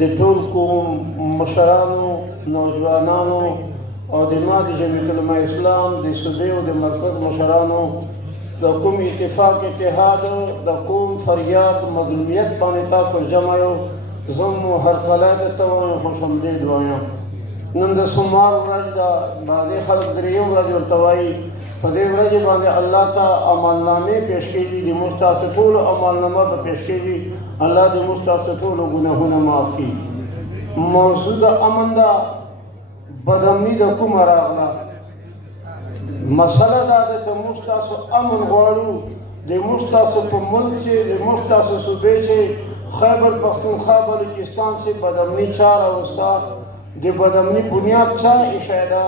د ټول قوم مشرانو نوجوانانو او د ما د جمعیت علماء اسلام د صوبې او د مرکز مشرانو د کوم اتفاق اتحاد د کوم فریاد مظلومیت باندې تاسو جمع یو زم هرکلی درته وایم خوش آمدید وایم. نن د سوموار ورځ ده، بعضې خلک درېیم ورځ ورته وایي. په دې ورځې باندې الله ته عملنامې پیش کېږي، د موږ ستاسو ټولو عملنامه به پیش کېږي. الله دې موږ ستاسو ټولو ګناهونه معاف کړي. موضوع د امن ده، بدامني د کومه راغله؟ مسله دا ده چې موږ ستاسو امن غواړو. د موږ ستاسو په ملک چې د موږ ستاسو صوبې چې خیبر پښتونخوا بلوچستان چې بدامني چا راوسته، د بدامني بنیاد چا ایښی ده؟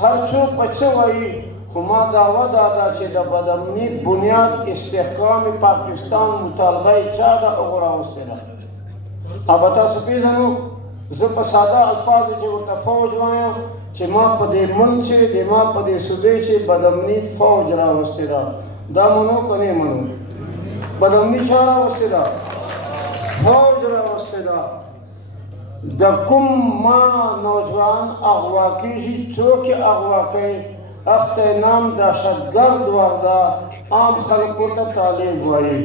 هر څوک په څه وایي، خو ما دعوه دا ده چې د بدامني بنیاد استحکام پاکستان مطالبه یې چا ده هغو راوستې ده. او به تاسو پېژنو زه په ساده الفاظو کې ورته فوج وایم چې ما په دې ملک چې د ما په دې صوبې چې بدامني فوج راوستې ده. دا منو که نه منو؟ بدامني چا راوستې ده؟ فوج راوستې ده. د کوم ما نوجوان اغوا کېږي، څوک یې اغوا کوي، اخته یې نام دهشتګرد ورده، عام خلک ورته طالب وایي.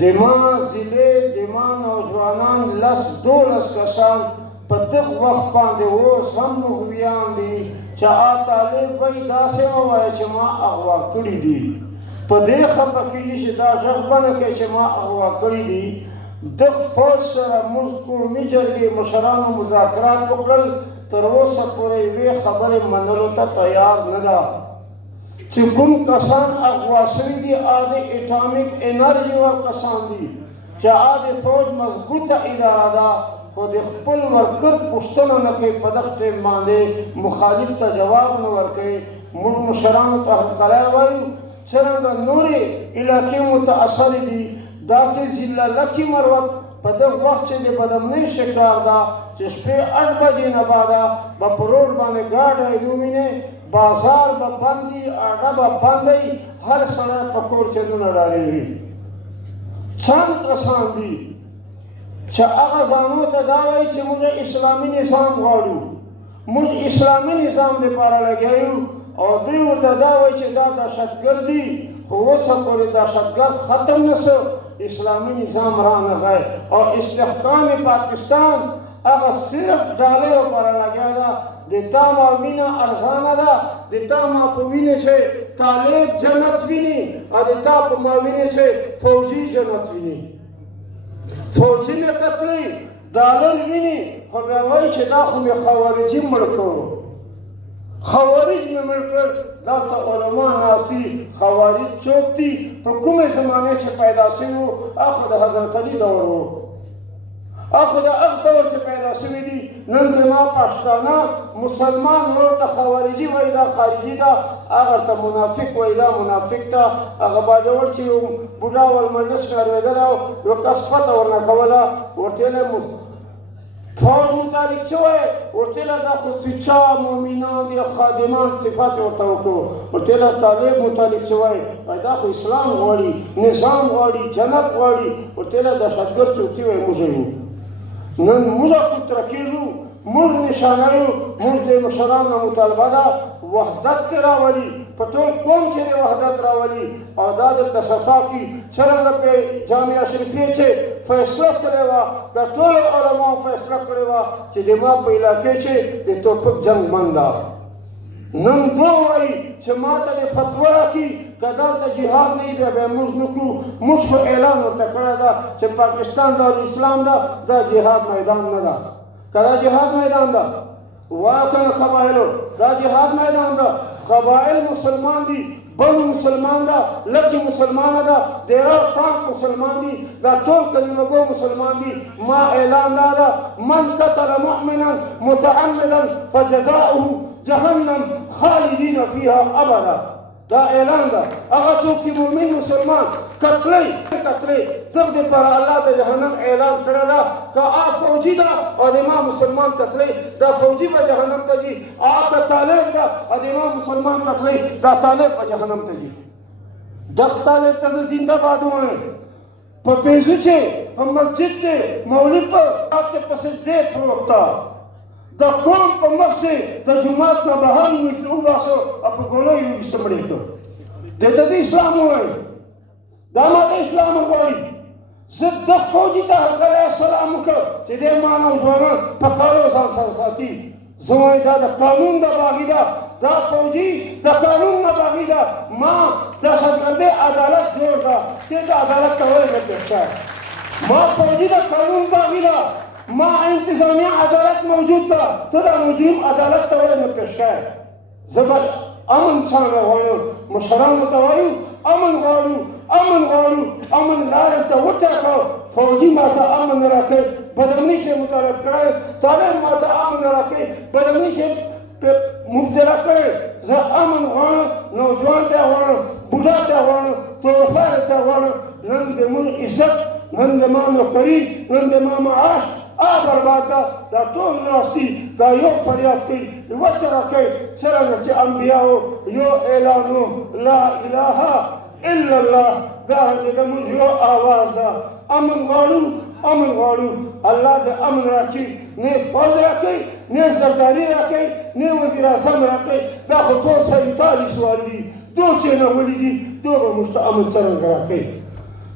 د ما ضلع د ما نوجوانان 10-12 کسان په دغه وخت باندې اوس هم مغویان دي چې طالب وایي داسې مه وایه چې ما اغوا کړي دي. په دې خفه کېږي چې دا غږ بنه کوي چې ما اغوا کړي دي. دغه فوج سره موږ قومي جرګې مشرانو مذاکرات وکړل، تر اوسه پورې یوې خبرې منلو ته تیار نه ده. چې کوم کسان اغوا شوي دي د اټامیک انرژي ور کسان دي چې د فوج مضبوطه اداره ده، خو د خپل ورکر پوښتنه نه کوي، په دغه ټیم باندې مخالف ته جواب نه ورکوي. موږ مشرانو ته هرکلی وایو. څرنګه نورې علاقې متاثرې دي، داسې ضلع لکي مروت په دغه وخت چې د بدامنۍ شکار ده چې شپې 8 بجې نه بعده به په روډ باندې ګاډی ووینې، بازار به بند وي، اډه به بند وي، هر سړی په کور چندونه ډارېږي. چند کسان دي چې هغه ځانو ته دا وایي چې موږ اسلامي نظام غواړو، موږ اسلامي نظام دپاره لګیا یو، او دوی ورته دا وایي چې دا دهشتګرد دي. خو اوسه پورې دهشتګرد ختم نه شو، اسلامي نظام رانغی، او استحکام پاکستان هغه صرف ډالرو لپاره لګیا ده. د تا ما وینه ارزانه ده، د تا ما په وینې چې طالب جنت ویني، او د تا په ما وینې چې فوجي جنت ویني. فوجي مې قتلوي، ډالر ویني، خو بیا وایي چې دا خو مې خوارجي مړ کړو. خوارج مې مړ کړل. دلته علما ناستي. خوارج څوک دي؟ په کومې زمانې چې پیدا شوي وو، هغه د حضرت علي دور وو، هغه د هغه دور چې پیدا شوي دي. نن د ما پښتانه مسلمان ورور ته خوارجي وایي، دا خارجي ده، هغه ته منافق وایي، دا منافق ته. هغه باجوړ چې یو بوډا ول مجلس کې اورېدلی او یو کس پته ورنه کوله، ورته یې فوج متعلق څه وایي؟ ورته یې دا خو چا مؤمنان دي، خادمان صفات ورته وکړو. ورته یې طالب متعلق څه وایي؟ وایي دا خو اسلام غواړي، نظام غواړي، جنت غواړي. ورته یې دهشتګرد څوک دي؟ وایي موږ یو. نن موږ پوتره کېږو، موږ نشانه یو. موږ د مشرانو مطالبه ده وحدت کې راولي، په ټول قوم چې د وحدت راولي، او دا درته صفا کړي. څرنګه په جامعه شریفیه چې فیصله کړې وه، د ټولو علماو فیصله کړې وه چې د ما په علاقې چې د توپک جنګ بند ده. نن دو وایي چې ما ته د فتوا راکړي، که دلته جهاد نه وي بیا به موږ نه کړو. موږ خو اعلان ورته کړی ده چې پاکستان دارالاسلام ده، دا جهاد میدان نه ده. که دا جهاد میدان ده وایه که نه قبایلو، دا جهاد میدان ده. قبایل مسلمان دي، بنو مسلمان ده، لکي مسلمانه ده، د عراق تانک مسلمان دي، دا ټول کلمه ګو مسلمان دي. ما اعلان دا ده من قتل مؤمنا متعمدا فجزاؤه جهنم خالدین فیها ابدا. دا اعلان ده. هغه څوک چې مؤمن مسلمان قتلی دغه دپاره الله د جهنم اعلان کړی ده. که فوجي ده او د ما مسلمان قتلی، دا فوجي به جهنم ته ځي. که طالب ده او د ما مسلمان قتلی، دا طالب به جهنم ته ځي. دغه طالب ته زه زنده باد وایم. په پیزو چې په مسجد کې مولوي په هغې پسې دی پروت ده د قوم په مخ چې د جومات نه بهر وباسو او په ګولو یې وویسته مړې کړو دې ته د اسلام ووایي دا ماته اسلام غواړي زه د فوجي ته هرکلی سلام وکړ چې دې ما نوجوانان په کارو ځان سره ساتي زه وایم دا د قانون د باغي ده دا فوجي د قانون نه باغي ده ما دهشتګردۍ عدالت جوړ ده ته د عدالت ته ولې نه پېښ کړ ما فوجي د قانون باغي ده ما انتظامیه عدالت موجود ده ته د مجرم عدالت ته ولې نه پېښ کړ زه به امن څنګه غواړم مشرانو ته وایو امن غواړو امن غواړو امن لارې ته وټاکو فوجي ماته امن نه راکوي بدامني چې مطالب کړی طالب ماته امن نه راکوي بدامني چې مبتلا کړی زه امن غواړم نوجوان ته غواړم بوډا ته غواړم تورساره ته غواړم نن د موږ عزت نن د ما نوکري نن د ما معاش برباد ده دا ټول ناست دي دا یو فریاد کوي یوه چغه کوي څرنګه چې انبیاو یو اعلانو لا اله الا الله دا زموږ یو آواز ده امن غواړو امن غواړو الله د امن راکړي نه فوج راکړي نه زرداري راکړي نه وزیر اعظم راکړي دا خو ټول سیطاني سوال دي دو چې نه ولیدي دو به موږ ته امن څرنګه راکړي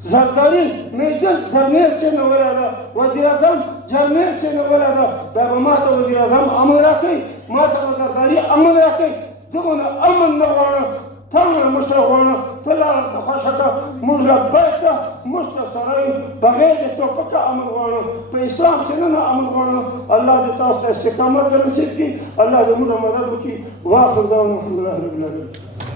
زرداری میجر جرنیل چې نه ولاده وزیر اعظم جرنیل چې نه ولاده دا به ما ته وزیر اعظم امن راکړي ما ته به زرداري امن راکړي دغو نه امن نه غواړم ته نه مشره غواړم ته لاره ته خوښه کړه موږ لبیک ته موږ ته سره یو بغیر د ټوپکه امن غواړم په اسلام چې نه امن غواړم الله دې تاسو ته استقامت در نصیب کړي الله دې موږ مدد وکړي واخر دعوانا الحمدلله رب العالمین